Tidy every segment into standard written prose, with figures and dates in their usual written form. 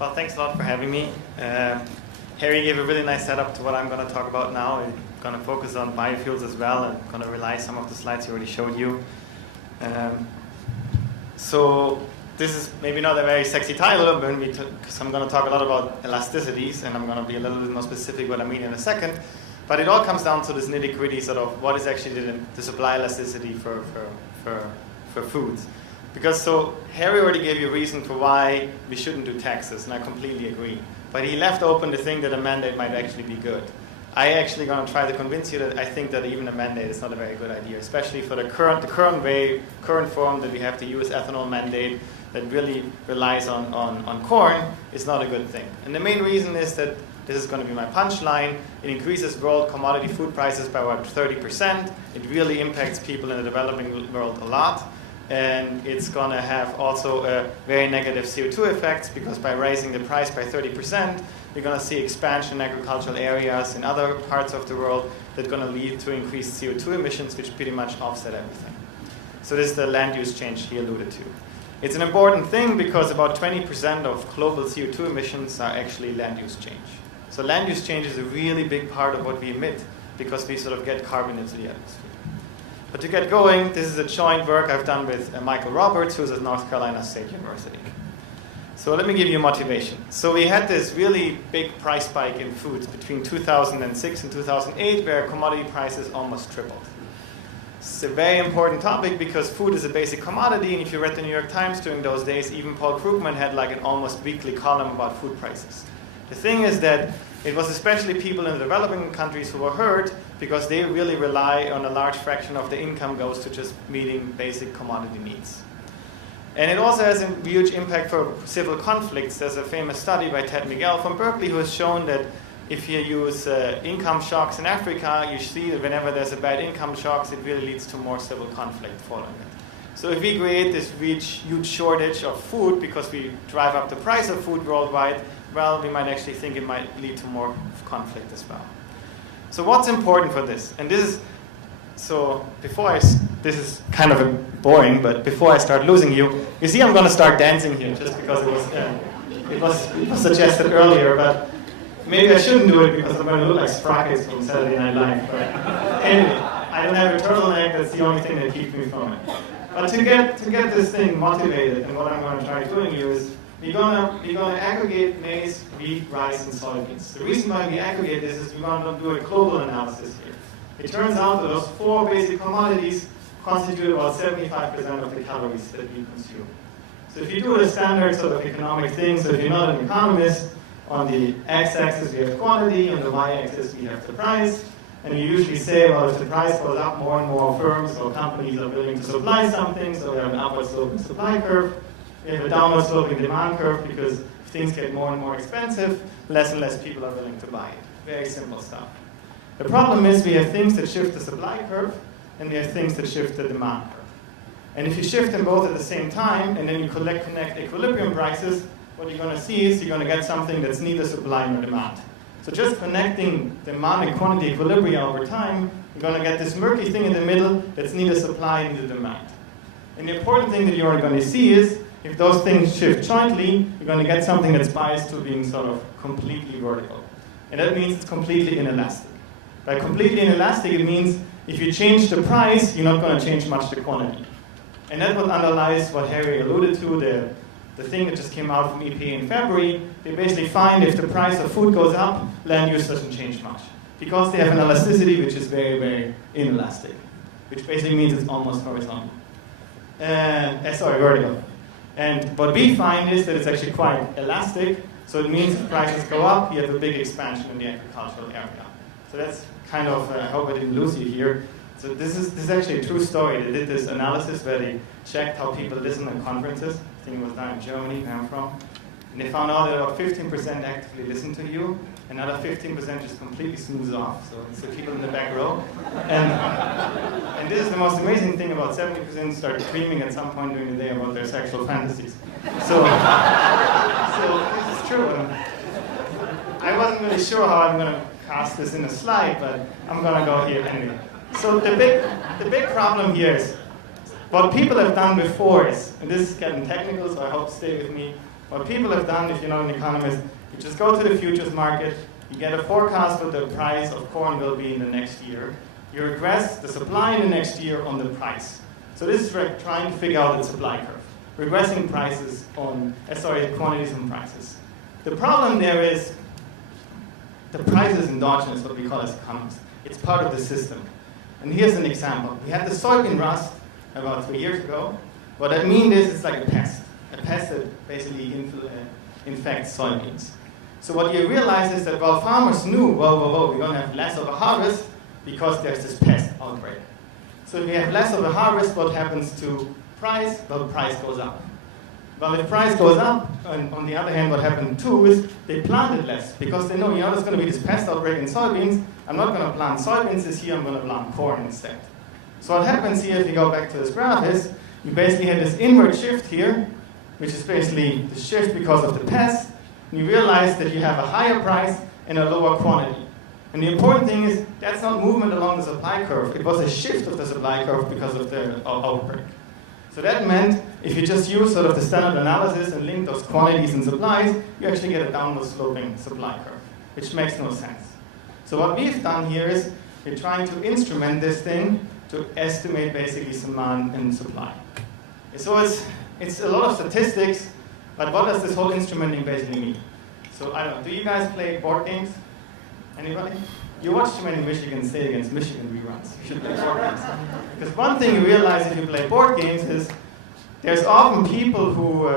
Well, thanks a lot for having me. Harry gave a really nice setup to what I'm going to talk about now. I'm going to focus on biofuels as well, and going to rely some of the slides he already showed you. So this is maybe not a very sexy title, because I'm going to talk a lot about elasticities, and I'm going to be a little bit more specific what I mean in a second. But it all comes down to this nitty-gritty sort of what is actually the supply elasticity for foods. Because so Harry already gave you a reason for why we shouldn't do taxes, and I completely agree. But he left open the thing that a mandate might actually be good. I actually going to try to convince you that I think that even a mandate is not a very good idea, especially for the current form that we have the US ethanol mandate that really relies on corn is not a good thing. And the main reason is that this is going to be my punchline. It increases world commodity food prices by about 30%. It really impacts people in the developing world a lot. And it's going to have also a very negative CO2 effects, because by raising the price by 30%, you're going to see expansion in agricultural areas in other parts of the world that's going to lead to increased CO2 emissions, which pretty much offset everything. So this is the land use change he alluded to. It's an important thing because about 20% of global CO2 emissions are actually land use change. So land use change is a really big part of what we emit, because we sort of get carbon into the atmosphere. But to get going, this is a joint work I've done with Michael Roberts, who's at North Carolina State University. So let me give you motivation. So we had this really big price spike in foods between 2006 and 2008, where commodity prices almost tripled. It's a very important topic because food is a basic commodity, and if you read the New York Times during those days, even Paul Krugman had like an almost weekly column about food prices. The thing is that it was especially people in the developing countries who were hurt, because they really rely on a large fraction of the income goes to just meeting basic commodity needs. And it also has a huge impact for civil conflicts. There's a famous study by Ted Miguel from Berkeley who has shown that if you use income shocks in Africa, you see that whenever there's a bad income shocks, it really leads to more civil conflict following it. So if we create this huge shortage of food because we drive up the price of food worldwide, well, we might actually think it might lead to more conflict as well. So what's important for this? And this is, so this is kind of boring, but before I start losing you, you see I'm going to start dancing here just because it was suggested earlier, but maybe I shouldn't do it because I'm going to look like Sprockets from Saturday Night Live. But anyway, I don't have a turtleneck, that's the only thing that keeps me from it. But to get this thing motivated, and what I'm going to try doing here is we're going to aggregate maize, wheat, rice, and soybeans. The reason why we aggregate this is we're going to do a global analysis here. It turns out that those four basic commodities constitute about 75% of the calories that we consume. So if you do a standard sort of economic thing, so if you're not an economist, on the x-axis we have quantity, on the y-axis we have the price, and you usually say, well, if the price goes up, more and more firms or companies are willing to supply something, so we have an upward sloping supply curve. We have a downward sloping demand curve, because if things get more and more expensive, less and less people are willing to buy it. Very simple stuff. The problem is we have things that shift the supply curve, and we have things that shift the demand curve. And if you shift them both at the same time, and then you connect equilibrium prices, what you're going to see is you're going to get something that's neither supply nor demand. So just connecting demand and quantity equilibria over time, you're going to get this murky thing in the middle that's neither supply nor demand. And the important thing that you're going to see is if those things shift jointly, you're going to get something that's biased to being sort of completely vertical. And that means it's completely inelastic. By completely inelastic, it means if you change the price, you're not going to change much the quantity. And that's what underlies what Harry alluded to, the thing that just came out from EPA in February. They basically find if the price of food goes up, land use doesn't change much, because they have an elasticity which is very, very inelastic, which basically means it's almost horizontal. Vertical. And what we find is that it's actually quite elastic, so it means if prices go up, you have a big expansion in the agricultural area. So that's kind of, I hope I didn't lose you here. So this is actually a true story. They did this analysis where they checked how people listen at conferences. I think it was down in Germany, where I'm from. And they found out that about 15% actively listen to you, another 15% just completely snooze off. So it's the people in the back row. And this is the most amazing thing, about 70% start dreaming at some point during the day about their sexual fantasies. So this is true. And I wasn't really sure how I'm going to cast this in a slide, but I'm going to go here anyway. So the big problem here is what people have done before is, and this is getting technical, so I hope stay with me, What people have done, if you're not an economist, you just go to the futures market, you get a forecast what the price of corn will be in the next year. You regress the supply in the next year on the price. So this is trying to figure out the supply curve. Regressing prices on, quantities on prices. The problem there is the price is endogenous, what we call as economists. It's part of the system. And here's an example. We had the soybean rust about 3 years ago. What I mean is it's like a pest that basically infects soybeans. So what you realize is that while farmers knew, we're going to have less of a harvest because there's this pest outbreak. So if we have less of a harvest, what happens to price? Well, price goes up. Well, if price goes up, and on the other hand, what happened too is they planted less because they know, there's going to be this pest outbreak in soybeans. I'm not going to plant soybeans this year, I'm going to plant corn instead. So what happens here, if you go back to this graph, is you basically had this inward shift here, which is basically the shift because of the pest. And you realize that you have a higher price and a lower quantity. And the important thing is that's not movement along the supply curve. It was a shift of the supply curve because of the outbreak. So that meant if you just use sort of the standard analysis and link those quantities and supplies, you actually get a downward sloping supply curve, which makes no sense. So what we've done here is we're trying to instrument this thing to estimate basically demand and supply. So it's a lot of statistics, but what does this whole instrumenting basically mean? So I don't know, do you guys play board games? Anybody? You watch too many Michigan State against Michigan reruns. You should play board games. Because one thing you realize if you play board games is there's often people who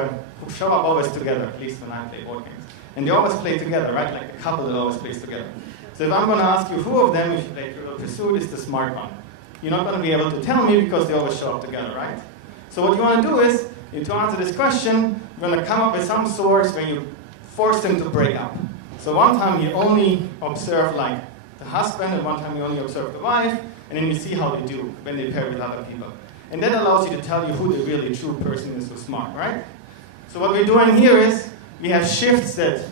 show up always together, at least when I play board games. And they always play together, right? Like a couple that always plays together. So if I'm going to ask you who of them, if you play Trivial Pursuit, is the smart one. You're not going to be able to tell me because they always show up together, right? So what you want to do is, to answer this question, you're going to come up with some source where you force them to break up. So one time you only observe like the husband, and one time you only observe the wife, and then you see how they do when they pair with other people. And that allows you to tell you who the really true person is who's smart, right? So what we're doing here is we have shifts that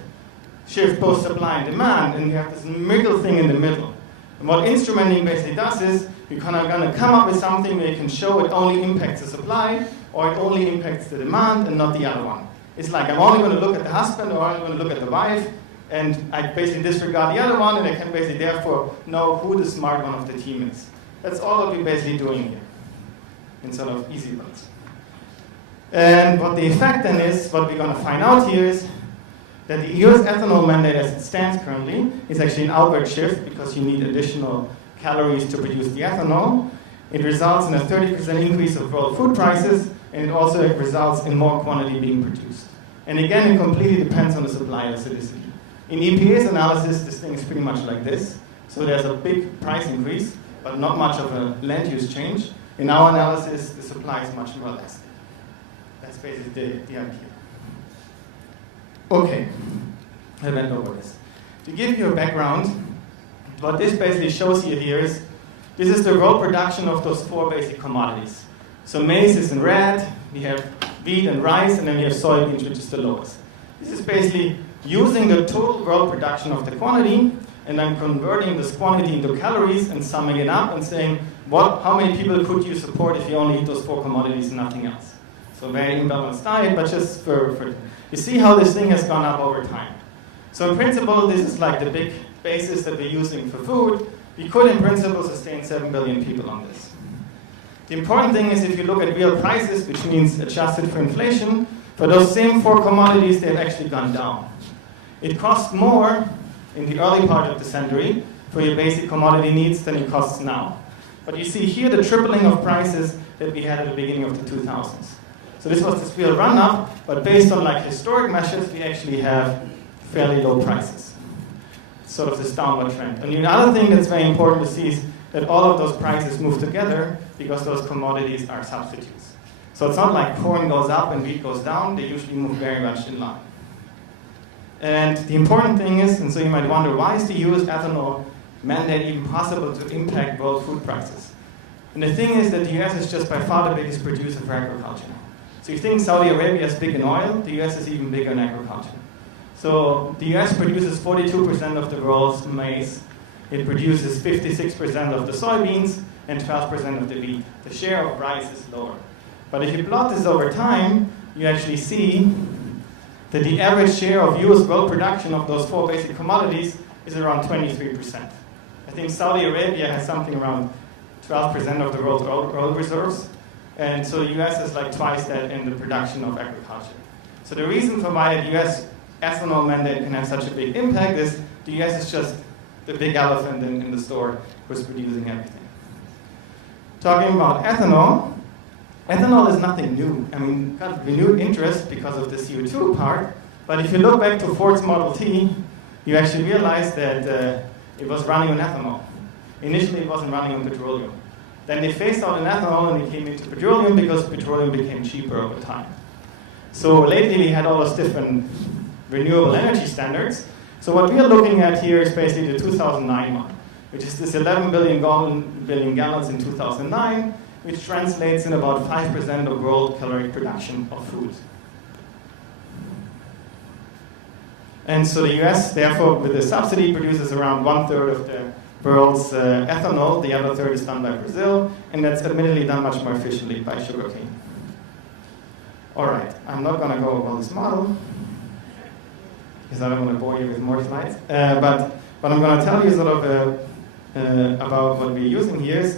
shift both supply and demand, and you have this middle thing in the middle. And what instrumenting basically does is you're kind of going to come up with something where you can show it only impacts the supply, or it only impacts the demand and not the other one. It's like I'm only going to look at the husband, or I'm only going to look at the wife, and I basically disregard the other one, and I can basically therefore know who the smart one of the team is. That's all that we're basically doing here, in sort of easy words. And what the effect then is, what we're going to find out here is that the US ethanol mandate as it stands currently is actually an outward shift because you need additional calories to produce the ethanol. It results in a 30% increase of world food prices, and it also results in more quantity being produced. And again, it completely depends on the supply elasticity. In EPA's analysis, this thing is pretty much like this. So there's a big price increase, but not much of a land use change. In our analysis, the supply is much more elastic. That's basically the idea. Okay, I went over this. To give you a background, what this basically shows you here is, this is the world production of those four basic commodities. So maize is in red, we have wheat and rice, and then we have soybeans, which is the lowest. This is basically using the total world production of the quantity, and then converting this quantity into calories and summing it up and saying, how many people could you support if you only eat those four commodities and nothing else? So very imbalanced diet, but just for you see how this thing has gone up over time. So in principle, this is like the big basis that we're using for food. We could, in principle, sustain 7 billion people on this. The important thing is if you look at real prices, which means adjusted for inflation, for those same four commodities, they've actually gone down. It costs more in the early part of the century for your basic commodity needs than it costs now. But you see here the tripling of prices that we had at the beginning of the 2000s. So this was this real run-up, but based on like historic measures, we actually have fairly low prices. Sort of this downward trend. And the other thing that's very important to see is that all of those prices move together because those commodities are substitutes. So it's not like corn goes up and wheat goes down, they usually move very much in line. And the important thing is, and so you might wonder, why is the US ethanol mandate even possible to impact world food prices? And the thing is that the US is just by far the biggest producer for agriculture. So you think Saudi Arabia is big in oil, the US is even bigger in agriculture. So the US produces 42% of the world's maize. It produces 56% of the soybeans and 12% of the wheat. The share of rice is lower. But if you plot this over time, you actually see that the average share of US world production of those four basic commodities is around 23%. I think Saudi Arabia has something around 12% of the world's oil reserves, and so the US is like twice that in the production of agriculture. So the reason for why the US ethanol mandate can have such a big impact is the US is just the big elephant in the store who's producing everything. Talking about ethanol, ethanol is nothing new. I mean, got renewed interest because of the CO2 part, but if you look back to Ford's Model T, you actually realize that it was running on ethanol. Initially, it wasn't running on petroleum. Then they phased out on ethanol and it came into petroleum because petroleum became cheaper over time. So lately, we had all those different renewable energy standards. So what we are looking at here is basically the 2009 one, which is this 11 billion gallons in 2009, which translates in about 5% of world caloric production of food. And so the US, therefore, with the subsidy, produces around 1/3 of the world's ethanol. The other third is done by Brazil, and that's admittedly done much more efficiently by sugarcane. All right, I'm not going to go over this model, because I don't want to bore you with more slides. But what I'm going to tell you sort of about what we're using here is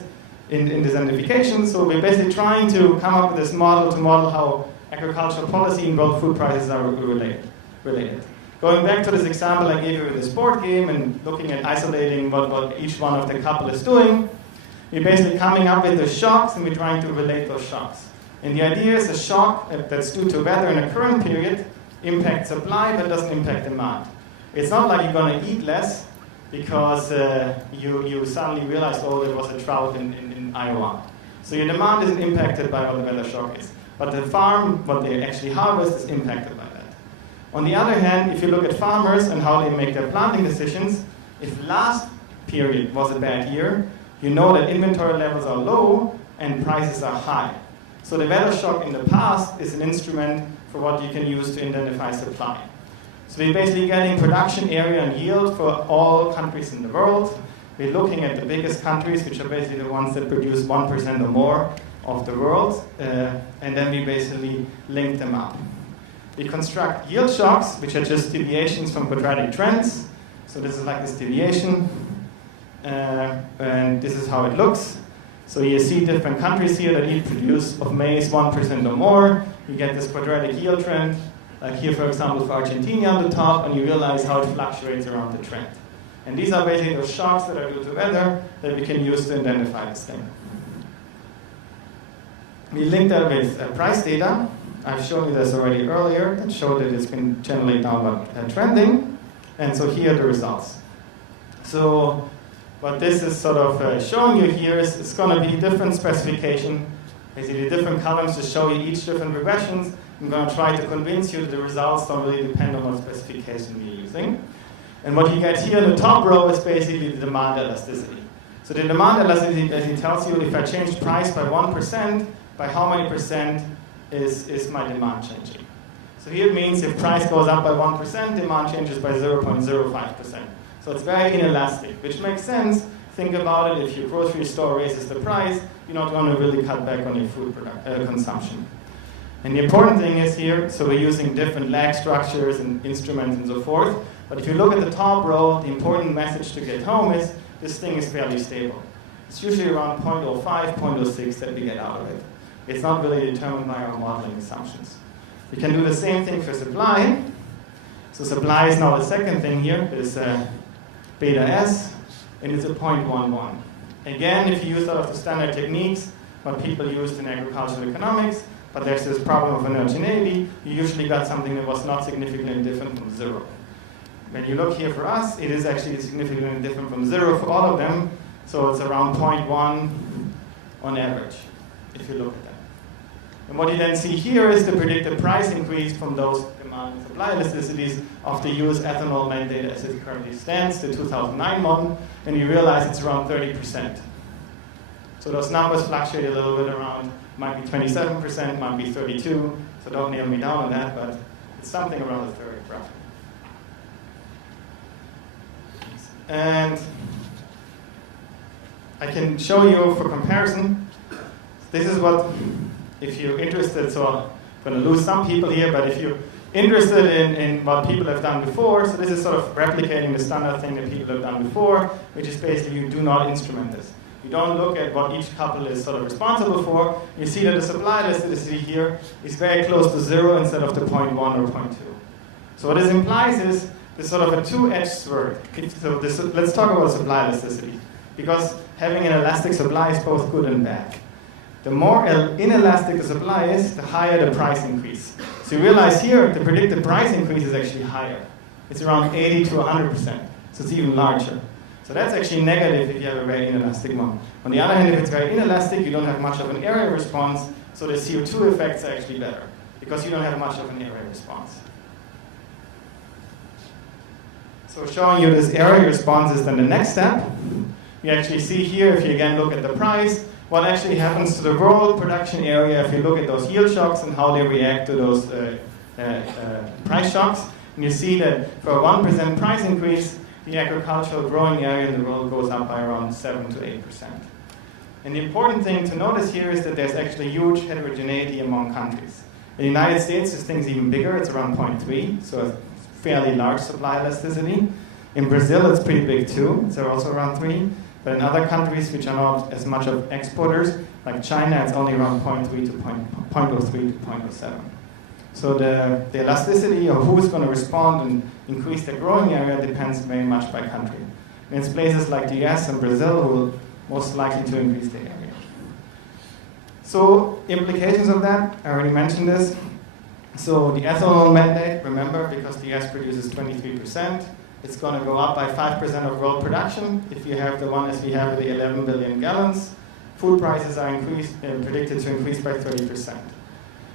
in this identification. So we're basically trying to come up with this model to model how agricultural policy and world food prices are related. Going back to this example I gave you with this board game and looking at isolating what each one of the couple is doing, we're basically coming up with the shocks and we're trying to relate those shocks. And the idea is a shock that's due to weather in a current period impacts supply but doesn't impact demand. It's not like you're going to eat less because you suddenly realize, oh, there was a drought in Iowa. So your demand isn't impacted by what the weather shock is. But the farm, what they actually harvest, is impacted by that. On the other hand, if you look at farmers and how they make their planting decisions, if last period was a bad year, you know that inventory levels are low and prices are high. So the weather shock in the past is an instrument for what you can use to identify supply. So we're basically getting production area and yield for all countries in the world. We're looking at the biggest countries, which are basically the ones that produce 1% or more of the world, and then we basically link them up. We construct yield shocks, which are just deviations from quadratic trends. So this is like this deviation, and this is how it looks. So you see different countries here that each produce of maize 1% or more. You get this quadratic yield trend, like here, for example, for Argentina on the top, and you realize how it fluctuates around the trend. And these are basically those shocks that are due to weather that we can use to identify this thing. We link that with price data. I've shown you this already earlier that showed that it's been generally downward trending. And so here are the results. So what this is sort of showing you here is it's going to be different specification, basically different columns to show you each different regressions. I'm going to try to convince you that the results don't really depend on what specification we're using. And what you get here in the top row is basically the demand elasticity. So the demand elasticity basically tells you if I change price by 1%, by how many percent is my demand changing. So here it means if price goes up by 1%, demand changes by 0.05%. So it's very inelastic, which makes sense. Think about it, if your grocery store raises the price, you're not going to really cut back on your food consumption. And the important thing is here, so we're using different lag structures and instruments and so forth, but if you look at the top row, the important message to get home is this thing is fairly stable. It's usually around 0.05, 0.06 that we get out of it. It's not really determined by our modeling assumptions. We can do the same thing for supply. So supply is now the second thing here, is beta S, and it's a 0.11. Again, if you use sort of the standard techniques, what people used in agricultural economics, but there's this problem of homogeneity, you usually got something that was not significantly different from 0. When you look here for us, it is actually significantly different from 0 for all of them, so it's around 0.1 on average, if you look at that. And what you then see here is the predicted price increase from those demand and supply elasticities of the US ethanol mandate as it currently stands, the 2009 one, and you realize it's around 30%. So those numbers fluctuate a little bit around, might be 27%, might be 32, so don't nail me down on that, but it's something around the 30, roughly. And I can show you for comparison. This is what, if you're interested, so I'm going to lose some people here, but if you interested in what people have done before, so this is sort of replicating the standard thing that people have done before, which is basically you do not instrument this. You don't look at what each couple is sort of responsible for. You see that the supply elasticity here is very close to 0 instead of the 0.1 or 0.2. So what this implies is this sort of a two-edged sword. So let's talk about supply elasticity, because having an elastic supply is both good and bad. The more inelastic the supply is, the higher the price increase. So you realize here the predicted price increase is actually higher. It's around 80 to 100%, so it's even larger. So that's actually negative if you have a very inelastic one. On the other hand, if it's very inelastic, you don't have much of an area response, so the CO2 effects are actually better, because you don't have much of an area response. So showing you this area response is then the next step. You actually see here, if you again look at the price, what actually happens to the world production area if you look at those yield shocks and how they react to those price shocks. And you see that for a 1% price increase, the agricultural growing area in the world goes up by around 7 to 8%. And the important thing to notice here is that there's actually huge heterogeneity among countries. In the United States, this thing's even bigger. It's around 0.3, so a fairly large supply elasticity. In Brazil, it's pretty big too. It's also around 3. But in other countries which are not as much of exporters, like China, it's only around 0.3 to 0.03 to 0.07. So the elasticity of who's going to respond and increase their growing area depends very much by country. And it's places like the US and Brazil who will most likely to increase their area. So implications of that, I already mentioned this. So the ethanol mandate, remember, because the US produces 23%, it's going to go up by 5% of world production. If you have the one as we have with the 11 billion gallons, food prices are predicted to increase by 30%.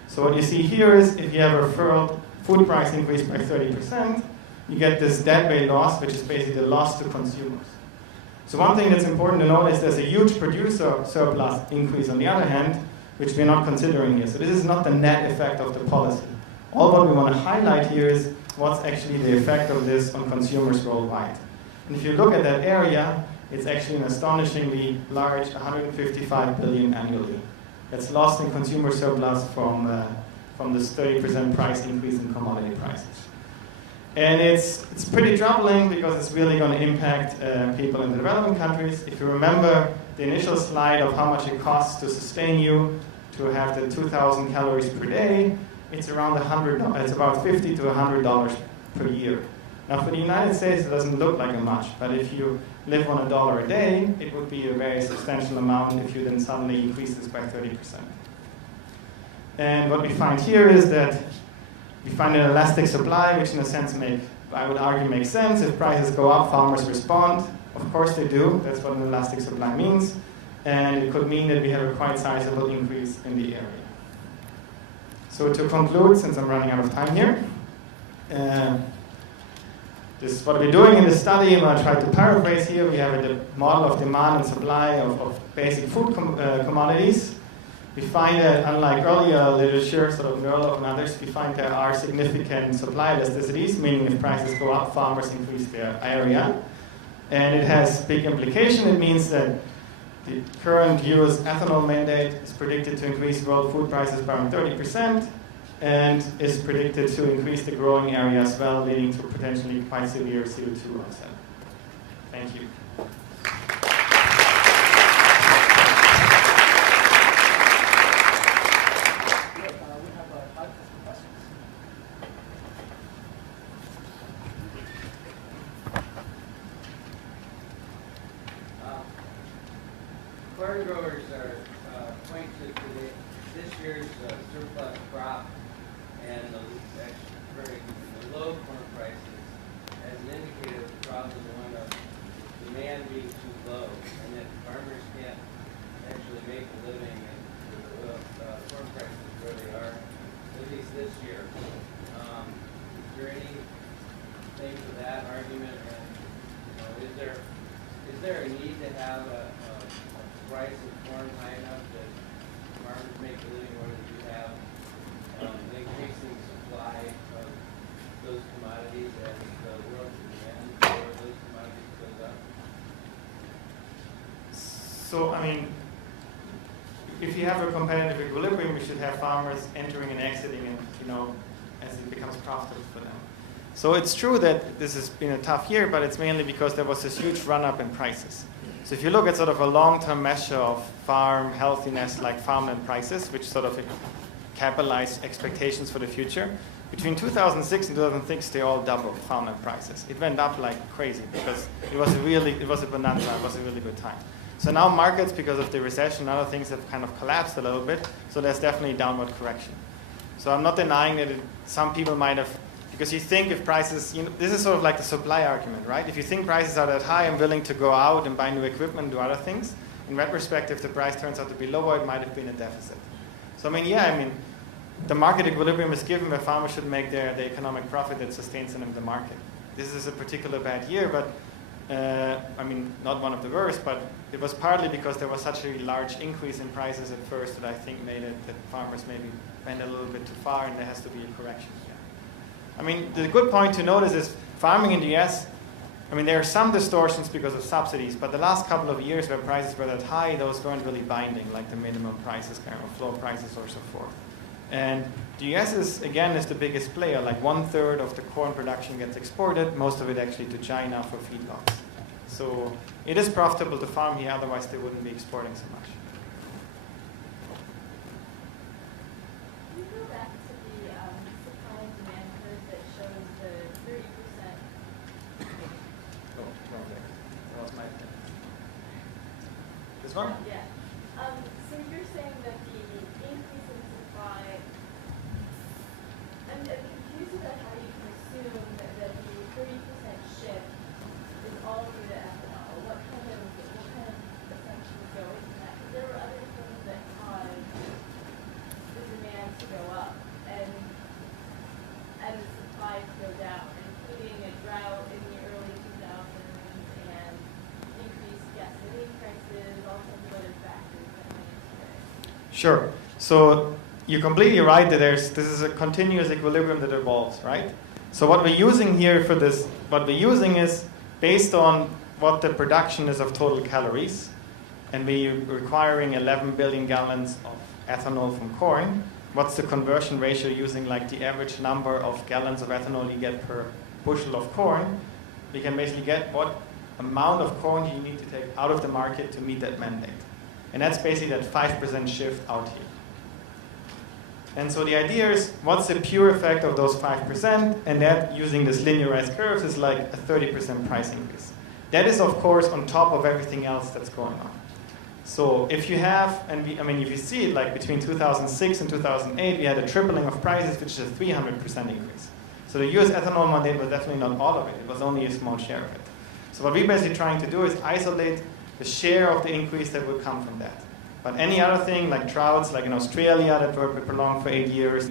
So what you see here is if you have a food price increase by 30%, you get this deadweight loss, which is basically the loss to consumers. So one thing that's important to note is there's a huge producer surplus increase on the other hand, which we're not considering here. So this is not the net effect of the policy. All what we want to highlight here is what's actually the effect of this on consumers worldwide. And if you look at that area, it's actually an astonishingly large 155 billion annually. That's lost in consumer surplus from this 30% price increase in commodity prices. And it's pretty troubling because it's really going to impact people in the developing countries. If you remember the initial slide of how much it costs to sustain you to have the 2,000 calories per day, it's around it's about $50 to $100 per year. Now for the United States, it doesn't look like much, but if you live on $1 a day, it would be a very substantial amount if you then suddenly increase this by 30%. And what we find here is that we find an elastic supply, which in a sense I would argue makes sense. If prices go up, farmers respond. Of course they do. That's what an elastic supply means. And it could mean that we have a quite sizable increase in the area. So to conclude, since I'm running out of time here, this is what we're doing in this study. I'm going to try to paraphrase here. We have a model of demand and supply of basic food commodities. We find that, unlike earlier literature, sort of Merlo and others, we find there are significant supply elasticities, meaning if prices go up, farmers increase their area. And it has big implication. It means that the current US ethanol mandate is predicted to increase world food prices by around 30% and is predicted to increase the growing area as well, leading to potentially quite severe CO2 offset. Thank you. Corn growers are pointing to this year's surplus crop and the low corn prices as an indicator of the problem of demand being too low and that farmers can't actually make a living with corn prices where they are, at least this year. Is there anything to that argument? And is there a need to have a price of corn high enough that farmers make a living, or that you have an increasing supply of those commodities as the world demand for those commodities goes up? So, I mean, if you have a competitive equilibrium, we should have farmers entering and exiting and, as it becomes profitable for them. So it's true that this has been a tough year, but it's mainly because there was this huge run-up in prices. So if you look at sort of a long-term measure of farm healthiness, like farmland prices, which sort of capitalize expectations for the future, between 2006 and 2006, they all doubled farmland prices. It went up like crazy because it was a bonanza, it was a really good time. So now markets, because of the recession and other things, have kind of collapsed a little bit, so there's definitely downward correction. So I'm not denying that some people might have, because you think if prices, this is sort of like the supply argument, right? If you think prices are that high, I'm willing to go out and buy new equipment, do other things. In retrospect, if the price turns out to be lower, it might have been a deficit. So the market equilibrium is given where farmers should make the economic profit that sustains them in the market. This is a particular bad year, but not one of the worst, but it was partly because there was such a large increase in prices at first that I think made it that farmers maybe went a little bit too far and there has to be a correction here. The good point to notice is farming in the US, there are some distortions because of subsidies, but the last couple of years where prices were that high, those weren't really binding, like the minimum prices, kind of floor prices or so forth. And the US is the biggest player, like 1/3 of the corn production gets exported, most of it actually to China for feedlots. So it is profitable to farm here, otherwise they wouldn't be exporting so much. Can you go back to the supply and demand curve that shows the 30%? Oh, wrong there. That was my thing. This one? Yeah. So you're saying that the increase in supply, I'm confused about how you can assume that the 30% shift is all due to ethanol. What kind of assumptions go into that? Because there were other things that caused the demand to go up and the supply to go down, including a drought in the early 2000s and increased gasoline prices, all sorts of other factors that went into it. Sure. So you're completely right that this is a continuous equilibrium that evolves, right? So what we're using here for this, is based on what the production is of total calories, and we're requiring 11 billion gallons of ethanol from corn. What's the conversion ratio using like the average number of gallons of ethanol you get per bushel of corn? We can basically get what amount of corn you need to take out of the market to meet that mandate. And that's basically that 5% shift out here. And so the idea is, what's the pure effect of those 5%? And that, using this linearized curves, is like a 30% price increase. That is, of course, on top of everything else that's going on. So if you have, if you see it like between 2006 and 2008, we had a tripling of prices, which is a 300% increase. So the US ethanol mandate was definitely not all of it. It was only a small share of it. So what we're basically trying to do is isolate the share of the increase that would come from that. But any other thing, like droughts, like in Australia that were prolonged for 8 years,